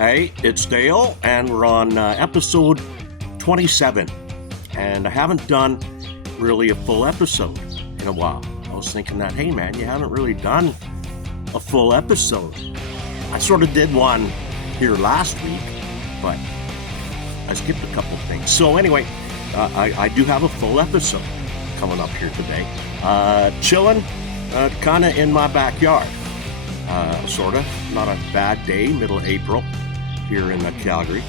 Hey, it's Dale, and we're on episode 27. And I haven't done really a full episode in a while. I was thinking that, hey man, you haven't really done a full episode. I sort of did one here last week, but I skipped a couple of things. So anyway, I do have a full episode coming up here today. Chilling, kind of in my backyard. Sort of. Not a bad day, middle April here in Calgary.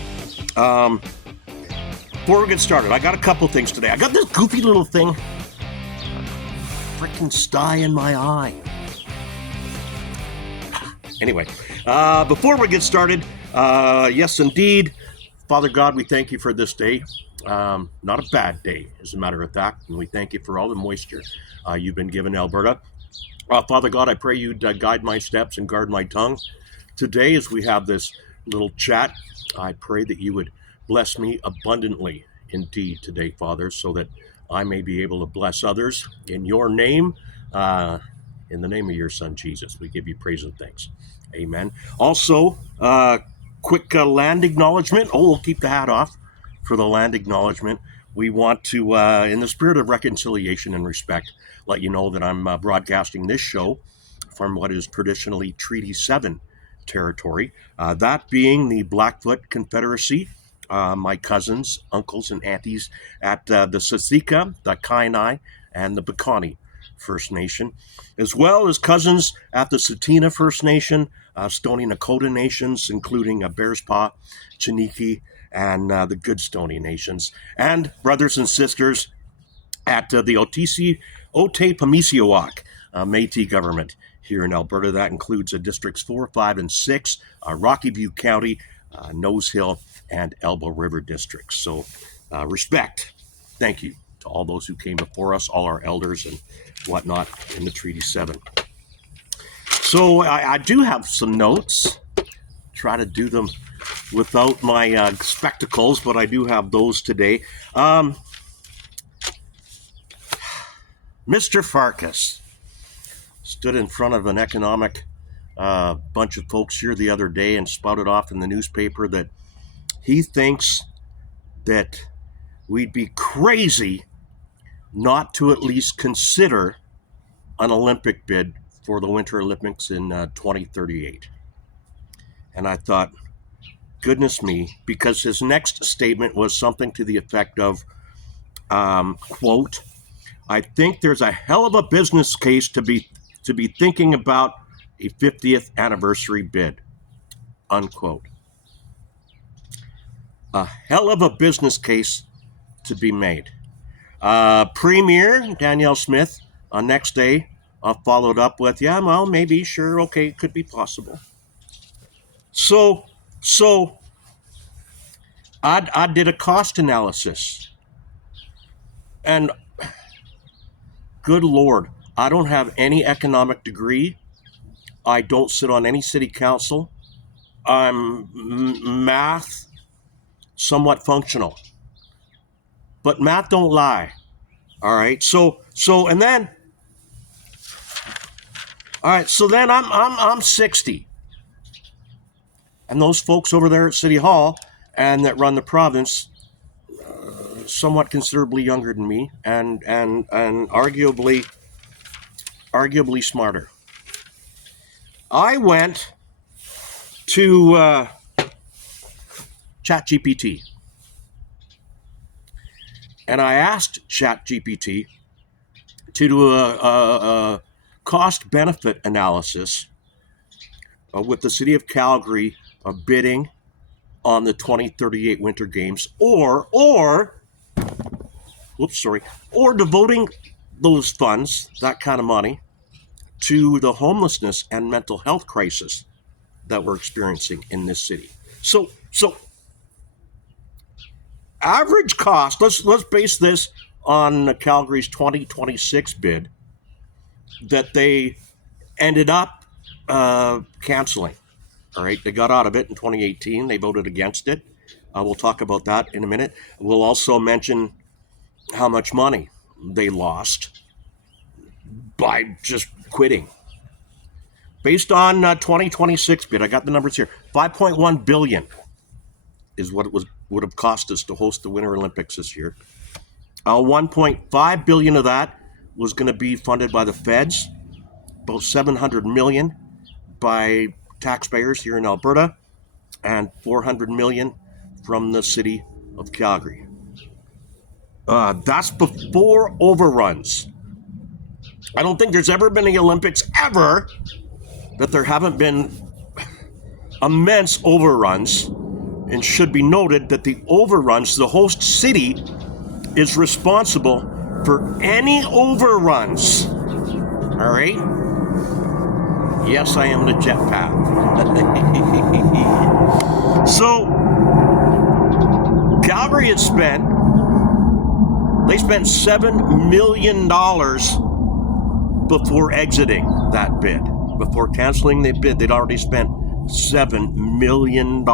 Before we get started, I got a couple things today. I got this goofy little thing. Freaking sty in my eye. Anyway, before we get started, yes indeed, Father God, we thank you for this day. Not a bad day, as a matter of fact, and we thank you for all the moisture you've been given Alberta. Father God, I pray you'd guide my steps and guard my tongue. Today, as we have this little chat, I pray that you would bless me abundantly indeed today, Father, so that I may be able to bless others in your name, in the name of your Son, Jesus. We give you praise and thanks. Amen. Also, quick land acknowledgement. We'll keep the hat off for the land acknowledgement. We want to, in the spirit of reconciliation and respect, let you know that I'm broadcasting this show from what is traditionally Treaty 7 territory, that being the Blackfoot Confederacy, my cousins, uncles, and aunties at the Siksika, the Kainai, and the Piikani First Nation, as well as cousins at the Tsuut'ina First Nation, Stoney Nakoda Nations, including Bearspaw, Chiniki, and the Good Stoney Nations, and brothers and sisters at the Otipemisiwak Métis government here in Alberta. That includes Districts 4, 5, and 6, Rocky View County, Nose Hill, and Elbow River districts. So respect. Thank you to all those who came before us, all our elders and whatnot in the Treaty 7. So I do have some notes. Try to do them without my spectacles, but I do have those today. Mr. Farkas stood in front of an economic bunch of folks here the other day and spouted off in the newspaper that he thinks that we'd be crazy not to at least consider an Olympic bid for the Winter Olympics in 2038. And I thought, goodness me, because his next statement was something to the effect of, quote, I think there's a hell of a business case to be thinking about a 50th anniversary bid, unquote. A hell of a business case to be made. Premier Danielle Smith on next day followed up with, yeah, well, maybe, sure, okay, it could be possible. So I did a cost analysis, and good Lord, I don't have any economic degree. I don't sit on any city council. I'm math, somewhat functional, but math don't lie. All right. So then I'm 60, and those folks over there at City Hall and that run the province, somewhat considerably younger than me, and arguably smarter. I went to ChatGPT, and I asked ChatGPT to do a cost-benefit analysis with the city of Calgary bidding on the 2038 Winter Games, or devoting those funds, that kind of money, to the homelessness and mental health crisis that we're experiencing in this city. So average cost, let's base this on Calgary's 2026 bid that they ended up canceling. All right, they got out of it in 2018. They voted against it. We'll talk about that in a minute. We'll also mention how much money they lost by just quitting. Based on 2026 bid, I got the numbers here. 5.1 billion is what it would have cost us to host the Winter Olympics this year. 1.5 billion of that was going to be funded by the feds, about 700 million by taxpayers here in Alberta, and 400 million from the city of Calgary. That's before overruns. I don't think there's ever been the Olympics ever that there haven't been immense overruns, and should be noted that the overruns, the host city is responsible for any overruns. All right? Yes, I am in a jetpack. So, Calgary had spent $7 million before exiting that bid. Before canceling the bid, they'd already spent $7 million.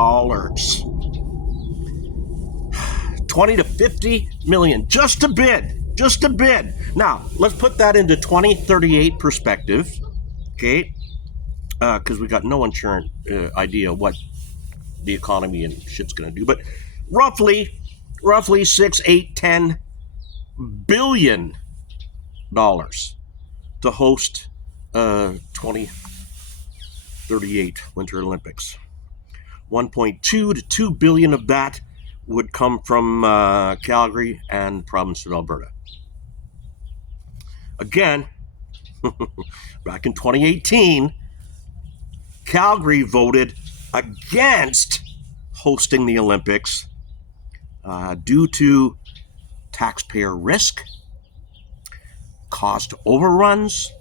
20 to 50 million, just a bid. Now, let's put that into 2038 perspective, okay? Because we got no insurance idea what the economy and shit's going to do. But roughly 6, 8, 10 billion dollars to host 2038 Winter Olympics. 1.2 to 2 billion of that would come from Calgary and the province of Alberta. Again, back in 2018, Calgary voted against hosting the Olympics due to taxpayer risk, cost overruns,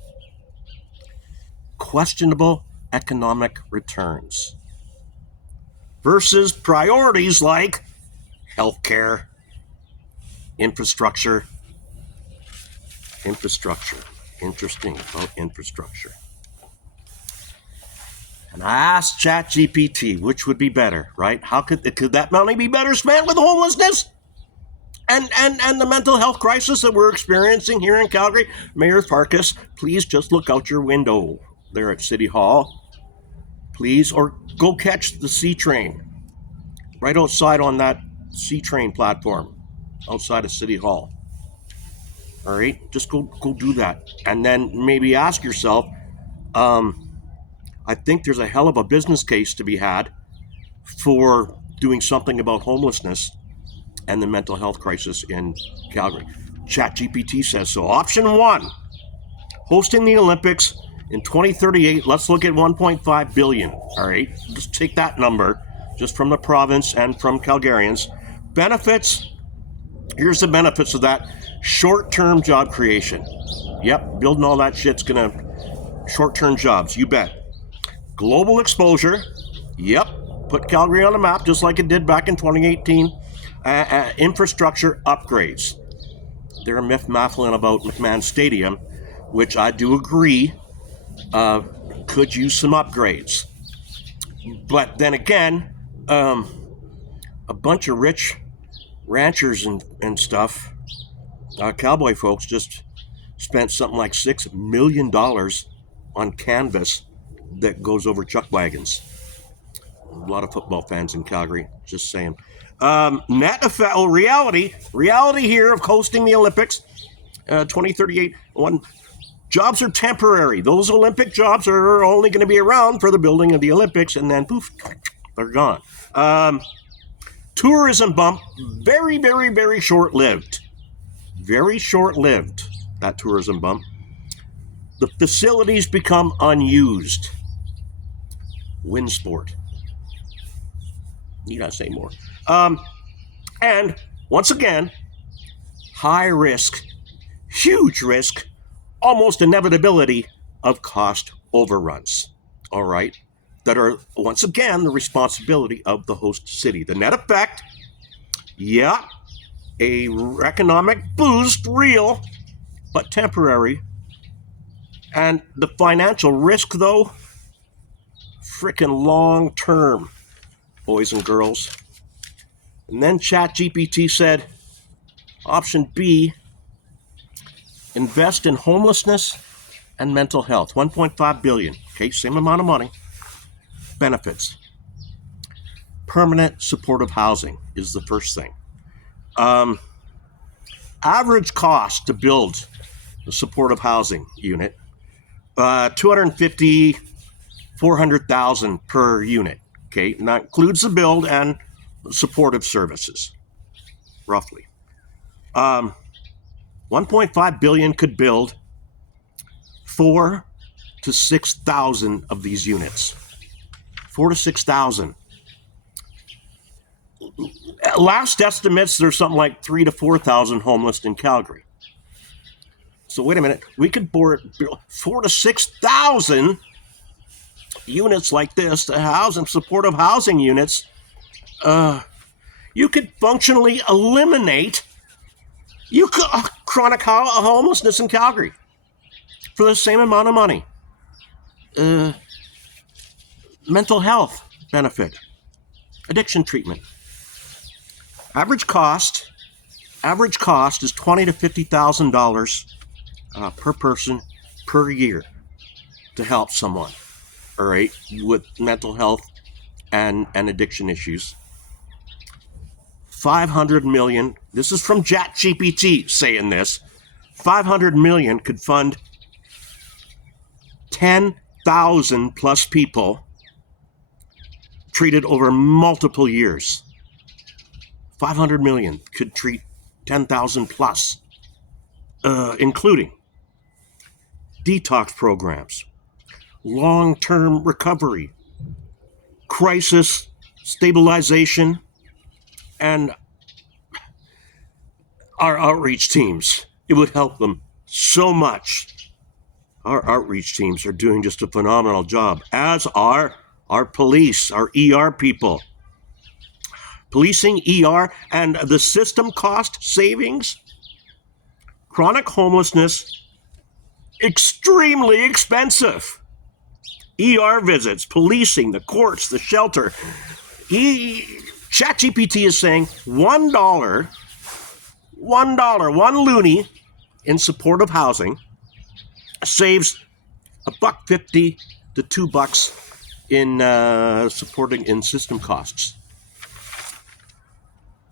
questionable economic returns, versus priorities like healthcare, infrastructure. Interesting about infrastructure. And I asked ChatGPT which would be better, right? How could that money be better spent with homelessness and the mental health crisis that we're experiencing here in Calgary? Mayor Farkas, please just look out your window there at City Hall, please, or go catch the C train right outside on that C train platform outside of City Hall. All right, just go do that, and then maybe ask yourself. I think there's a hell of a business case to be had for doing something about homelessness and the mental health crisis in Calgary. ChatGPT says so. Option 1, hosting the Olympics in 2038. Let's look at 1.5 billion. All right, just take that number just from the province and from Calgarians. Benefits. Here's the benefits of that. Short-term job creation. Yep, building all that shit's gonna short-term jobs, you bet. Global exposure. Yep, put Calgary on the map just like it did back in 2018. Infrastructure upgrades. They're myth-maffling about McMahon Stadium, which I do agree could use some upgrades. But then again, a bunch of rich ranchers and stuff, cowboy folks, just spent something like $6 million on canvas that goes over chuck wagons. A lot of football fans in Calgary, just saying. Net effect, reality here of hosting the Olympics, 2038. Jobs are temporary. Those Olympic jobs are only going to be around for the building of the Olympics, and then poof, they're gone. Tourism bump, very, very, very short-lived. Very short-lived, that tourism bump. The facilities become unused. Wind sport. Need I say more? And once again, high risk, huge risk, almost inevitability of cost overruns. All right, that are once again the responsibility of the host city. The net effect, yeah, a economic boost, real, but temporary. And the financial risk, though, freaking long term, boys and girls. And then ChatGPT said, option B, invest in homelessness and mental health, 1.5 billion. Okay, same amount of money. Benefits. Permanent supportive housing is the first thing. Average cost to build a supportive housing unit, 250, 400,000 per unit. Okay, and that includes the build and supportive services, roughly. 1.5 billion could build 4 to 6,000 of these units. 4 to 6,000. Last estimates, there's something like 3 to 4,000 homeless in Calgary. So wait a minute, we could build 4 to 6,000 units like this to house and supportive housing units. You could functionally eliminate chronic homelessness in Calgary for the same amount of money. Mental health benefit, addiction treatment. Average cost is $20,000 to $50,000 per person per year to help someone, all right, with mental health and addiction issues. 500 million, this is from ChatGPT saying this, 500 million could fund 10,000 plus people treated over multiple years. 500 million could treat 10,000 plus, including detox programs, long-term recovery, crisis stabilization, and our outreach teams. It would help them so much. Our outreach teams are doing just a phenomenal job, as are our police, our ER people. Policing, ER, and the system cost savings. Chronic homelessness, extremely expensive. ER visits, policing, the courts, the shelter. ChatGPT is saying $1, one loony in supportive housing saves $1.50 to $2 in supporting in system costs.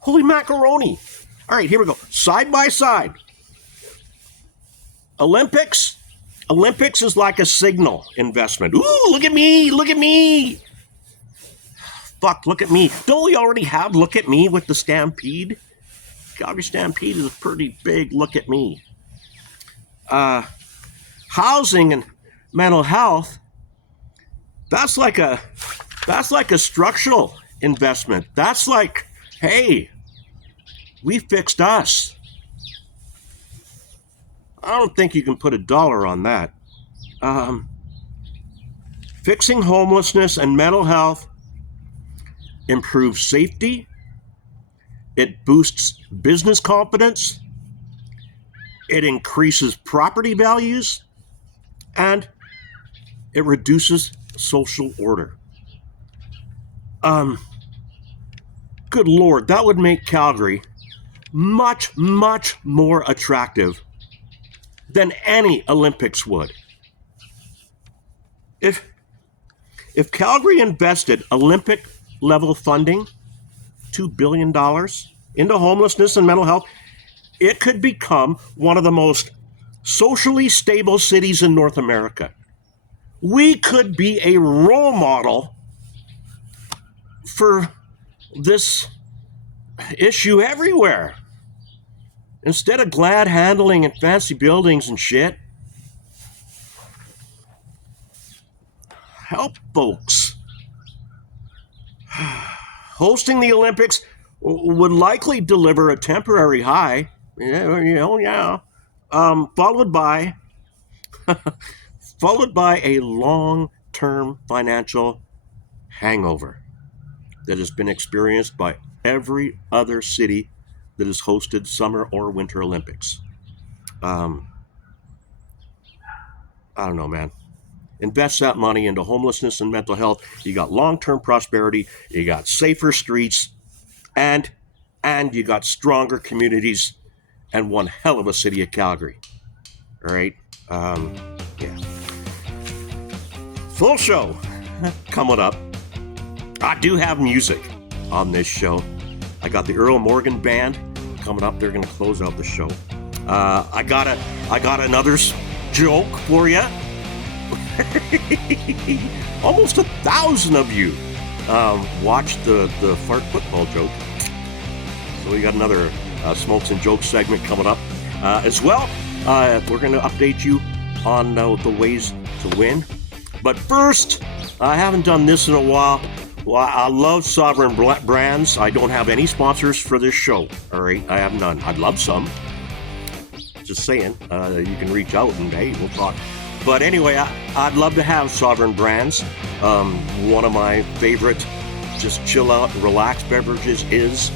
Holy macaroni. All right, here we go. Side by side. Olympics is like a signal investment. Ooh, look at me, look at me. Fuck, look at me. Don't we already have look at me with the Stampede? Calgary Stampede is a pretty big look at me. Housing and mental health, that's like a structural investment. That's like, hey, we fixed us. I don't think you can put a dollar on that. Fixing homelessness and mental health improves safety. It boosts business confidence. It increases property values. And it reduces social order. Good Lord, that would make Calgary much, much more attractive than any Olympics would. If Calgary invested Olympic level funding, $2 billion into homelessness and mental health, it could become one of the most socially stable cities in North America. We could be a role model for this issue everywhere. Instead of glad handling and fancy buildings and shit, help folks. Hosting the Olympics would likely deliver a temporary high, followed by a long-term financial hangover that has been experienced by every other city that has hosted Summer or Winter Olympics. I don't know, man. Invest that money into homelessness and mental health. You got long-term prosperity. You got safer streets, and you got stronger communities, and one hell of a city of Calgary. All right. Yeah. Full show coming up. I do have music on this show. I got the Earl Morgan Band coming up. They're going to close out the show. I got another joke for you. Almost 1,000 of you watched the fart football joke. So we got another Smokes and Jokes segment coming up as well. We're going to update you on the ways to win. But first, I haven't done this in a while. Well, I love Sovereign Brands. I don't have any sponsors for this show. All right, I have none. I'd love some. Just saying, you can reach out and hey, we'll talk. But anyway, I'd love to have Sovereign Brands. One of my favorite just chill out and relax beverages is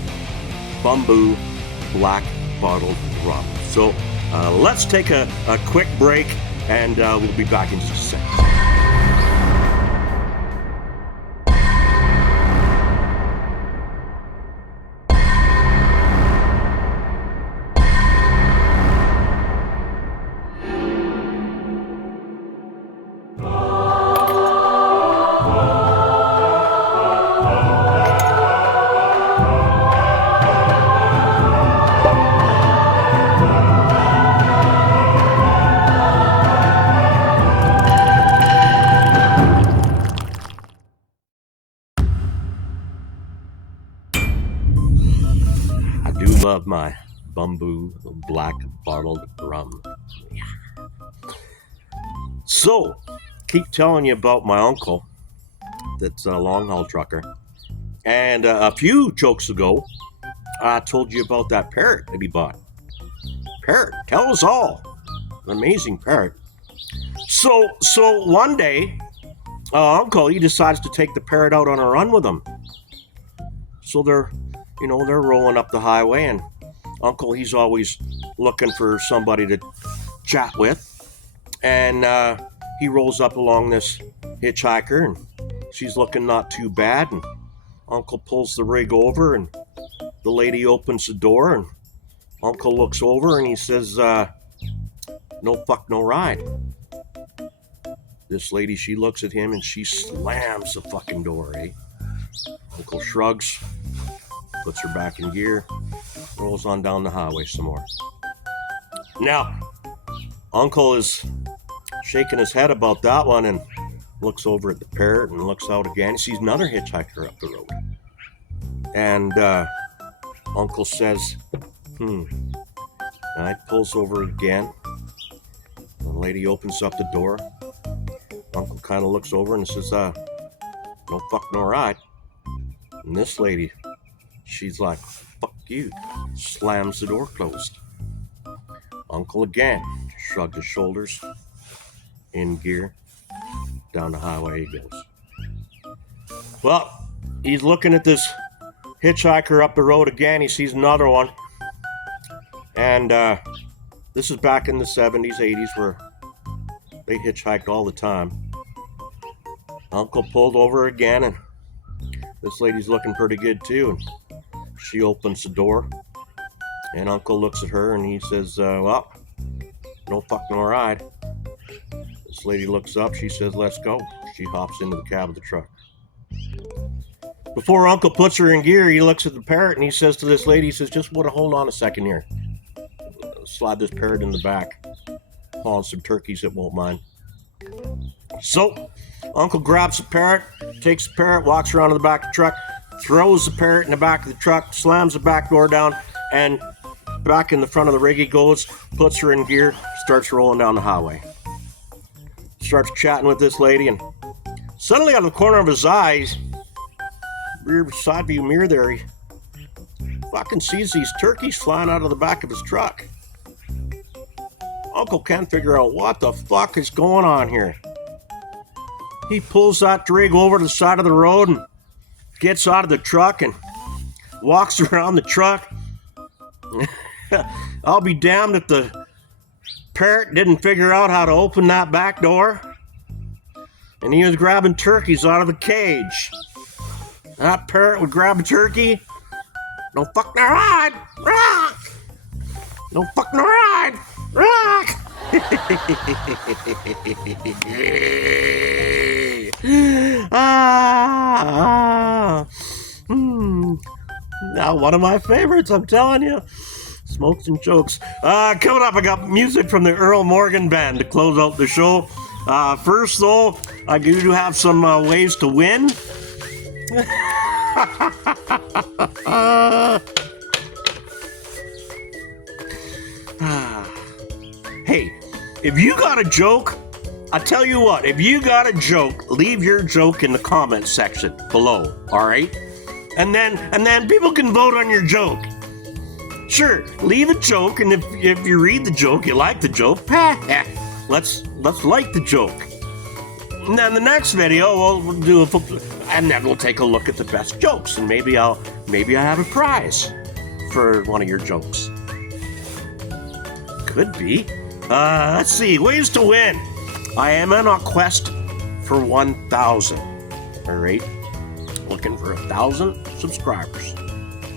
Bamboo Black Bottled Rum. So let's take a quick break and we'll be back in just a second. Love my Bamboo Black Bottled Rum. Yeah. So, keep telling you about my uncle that's a long haul trucker. And a few jokes ago, I told you about that parrot that he bought. Parrot, tell us all. An amazing parrot. So one day, uncle, he decides to take the parrot out on a run with him. So they're rolling up the highway, and Uncle, he's always looking for somebody to chat with. And he rolls up along this hitchhiker, and she's looking not too bad. And Uncle pulls the rig over, and the lady opens the door, and Uncle looks over, and he says, no fuck, no ride. This lady, she looks at him, and she slams the fucking door, eh? Uncle shrugs, puts her back in gear, rolls on down the highway some more. Now, Uncle is shaking his head about that one and looks over at the parrot and looks out again. He sees another hitchhiker up the road. And Uncle says, Now, pulls over again. The lady opens up the door. Uncle kind of looks over and says, no fuck, no ride. And this lady, she's like, fuck you. Slams the door closed. Uncle again shrugged his shoulders. In gear. Down the highway he goes. Well, he's looking at this hitchhiker up the road again. He sees another one. And this is back in the 70s, 80s, where they hitchhiked all the time. Uncle pulled over again, and this lady's looking pretty good too. And she opens the door, and Uncle looks at her, and he says, well, no fuck, no ride. This lady looks up, she says, let's go. She hops into the cab of the truck. Before Uncle puts her in gear, he looks at the parrot, and he says to this lady, he says, just hold on a second here. Slide this parrot in the back. Hauling some turkeys that won't mind. So, Uncle grabs the parrot, takes the parrot, walks around to the back of the truck, throws the parrot in the back of the truck, slams the back door down, and back in the front of the rig he goes, puts her in gear, starts rolling down the highway. Starts chatting with this lady, and suddenly out of the corner of his eyes, rear side view mirror there, he fucking sees these turkeys flying out of the back of his truck. Uncle can't figure out what the fuck is going on here. He pulls that rig over to the side of the road and gets out of the truck and walks around the truck. I'll be damned if the parrot didn't figure out how to open that back door. And he was grabbing turkeys out of the cage. That parrot would grab a turkey. No fuck no ride. Rock. No fuck no ride. Rock. Now, one of my favorites, I'm telling you. Smokes and jokes. Coming up, I got music from the Earl Morgan Band to close out the show. First, though, I do have some ways to win. Hey, if you got a joke, I tell you what, if you got a joke, leave your joke in the comments section below, all right? And then people can vote on your joke. Sure, leave a joke, and if you read the joke, you like the joke, let's like the joke. And then the next video, we'll do and then we'll take a look at the best jokes, and maybe I have a prize for one of your jokes. Could be. Let's see, ways to win. I am on a quest for 1,000. All right, looking for 1,000 subscribers.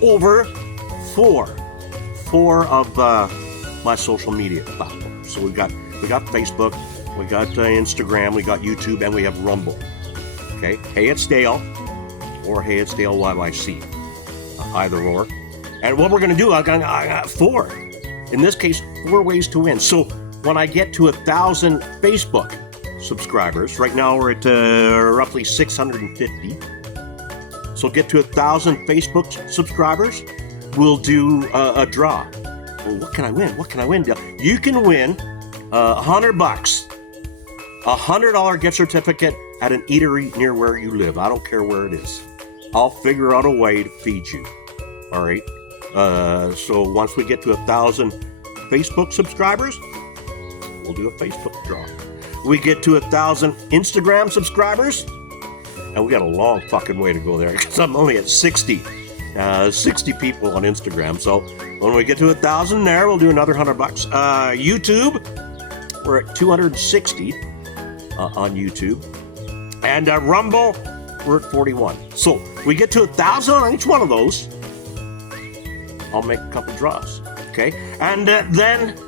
Over four of my social media platforms. So we got Facebook, we got Instagram, we got YouTube, and we have Rumble. Okay, Hey It's Dale, or Hey It's Dale YYC, either or. And what we're gonna do, I got 4. In this case, 4 ways to win. So when I get to 1,000 Facebook subscribers, right now we're at roughly 650. So get to 1,000 Facebook subscribers, we'll do a draw. Well, what can I win? What can I win? You can win $100, $100 gift certificate at an eatery near where you live. I don't care where it is. I'll figure out a way to feed you. All right. So once we get to 1,000 Facebook subscribers, we'll do a Facebook draw. We get to 1,000 Instagram subscribers, and we got a long fucking way to go there because I'm only at 60 people on Instagram. So when we get to 1,000 there, we'll do another $100. YouTube, we're at 260 on YouTube, and Rumble, we're at 41. So we get to 1,000 on each one of those, I'll make a couple draws. Okay, and then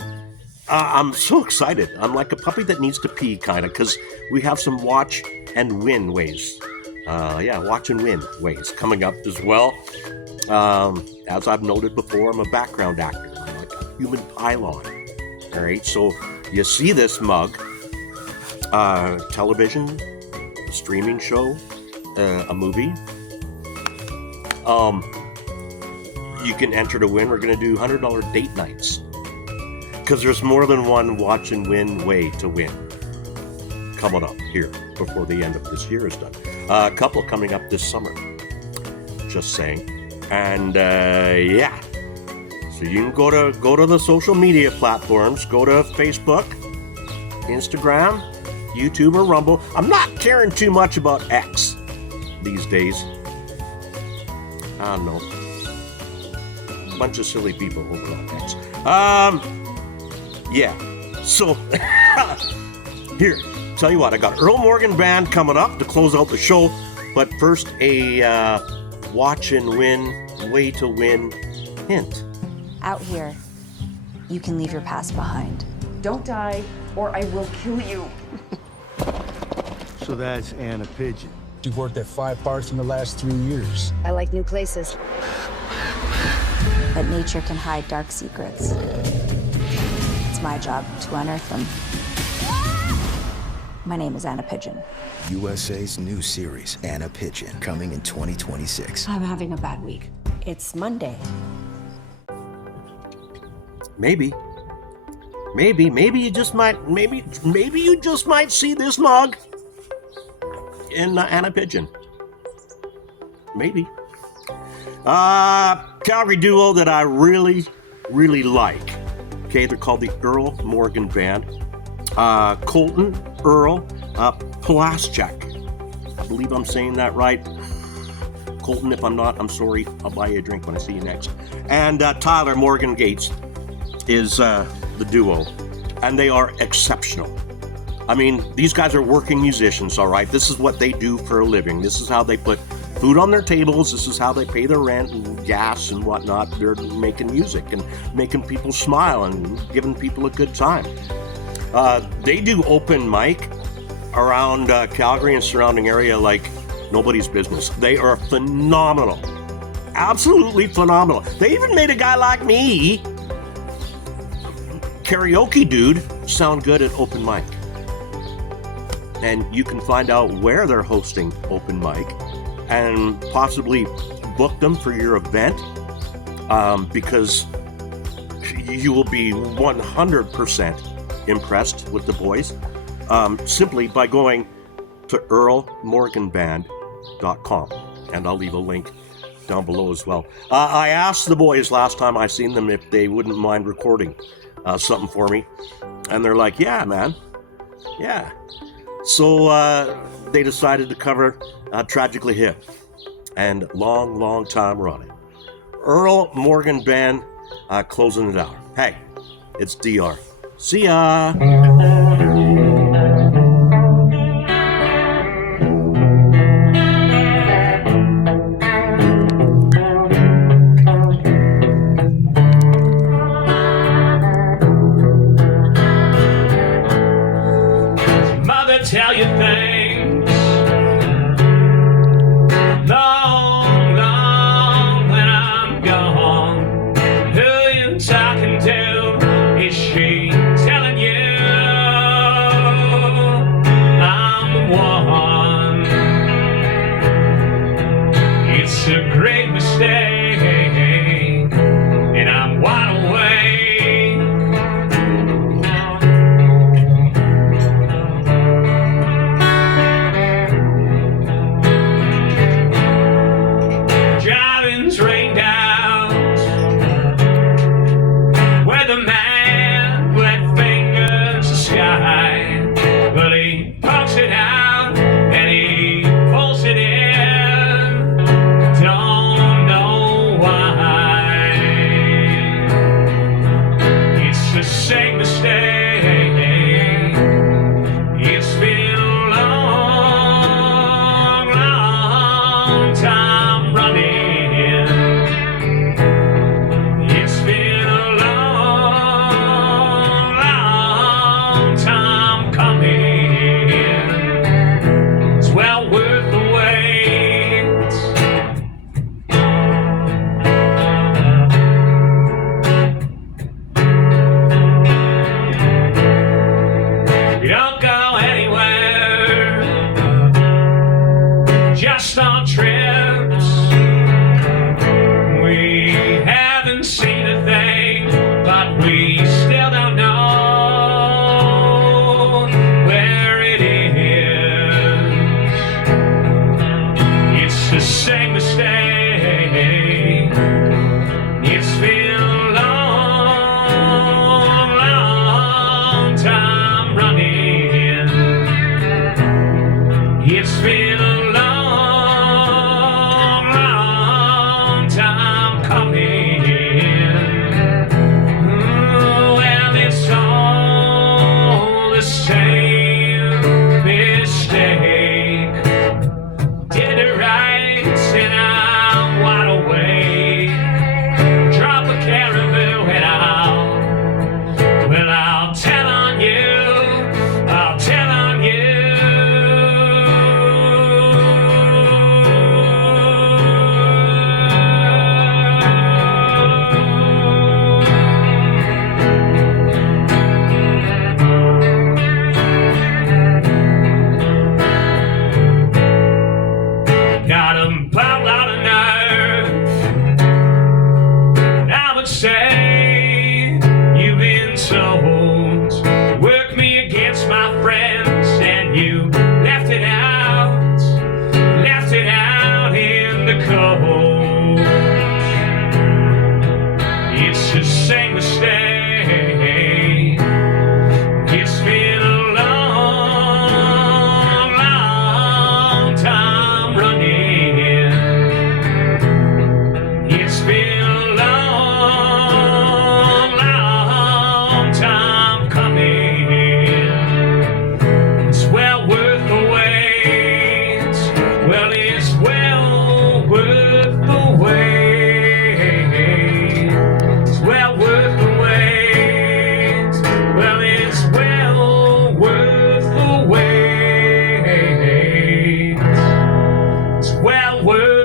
I'm so excited. I'm like a puppy that needs to pee, kind of, because we have some watch and win ways. Watch and win ways coming up as well. As I've noted before, I'm a background actor. I'm like a human pylon. All right, so you see this mug, television, a streaming show, a movie. You can enter to win. We're going to do $100 date nights because there's more than one watch and win way to win coming up here before the end of this year is done. A couple coming up this summer, just saying. And so you can go to the social media platforms. Go to Facebook, Instagram, YouTube, or Rumble. I'm not caring too much about X these days. I don't know. Bunch of silly people over on X. So here, tell you what, I got Earl Morgan Band coming up to close out the show, but first a watch and win, way to win hint. Out here, you can leave your past behind. Don't die, or I will kill you. So that's Anna Pigeon. You've worked at 5 parks in the last 3 years. I like new places. But nature can hide dark secrets. It's my job to unearth them. My name is Anna Pigeon. USA's new series, Anna Pigeon, coming in 2026. I'm having a bad week. It's Monday. Maybe you just might, maybe you just might see this mug in Anna Pigeon. Maybe. Calgary duo that I really, really like. Okay, they're called the Earl Morgan Band. Colton, Earl, Polaschek. I believe I'm saying that right. Colton, if I'm not, I'm sorry. I'll buy you a drink when I see you next. And Tyler Morgan Gates is the duo, and they are exceptional. I mean, these guys are working musicians, all right? This is what they do for a living. This is how they put food on their tables. This is how they pay their rent and gas and whatnot. They're making music and making people smile and giving people a good time. They do open mic around Calgary and surrounding area like nobody's business. They are phenomenal. Absolutely phenomenal. They even made a guy like me, karaoke dude, sound good at open mic. And you can find out where they're hosting open mic and possibly book them for your event, because you will be 100% impressed with the boys, simply by going to earlmorganband.com, and I'll leave a link down below as well. I asked the boys last time I seen them if they wouldn't mind recording something for me, and they're like, yeah, man, yeah. So they decided to cover Tragically Hip, and long time running. Earl Morgan Band closing it out. Hey, it's DR. See ya! Tell you things long when I'm gone. Who you talking to? Is she telling you I'm the one? It's a great mistake, and I'm wide awake. Just on trips, we haven't seen a thing, but we still don't know where it is. It's the same mistake. It's been a long time running. It's been a got a lot of nerve. I would say you've been told to work me against my friends, and you left it out in the cold. It's the same mistake. It's been a long time running. It's been a long time coming. It's well worth the wait. Well, it's well worth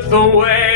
the way.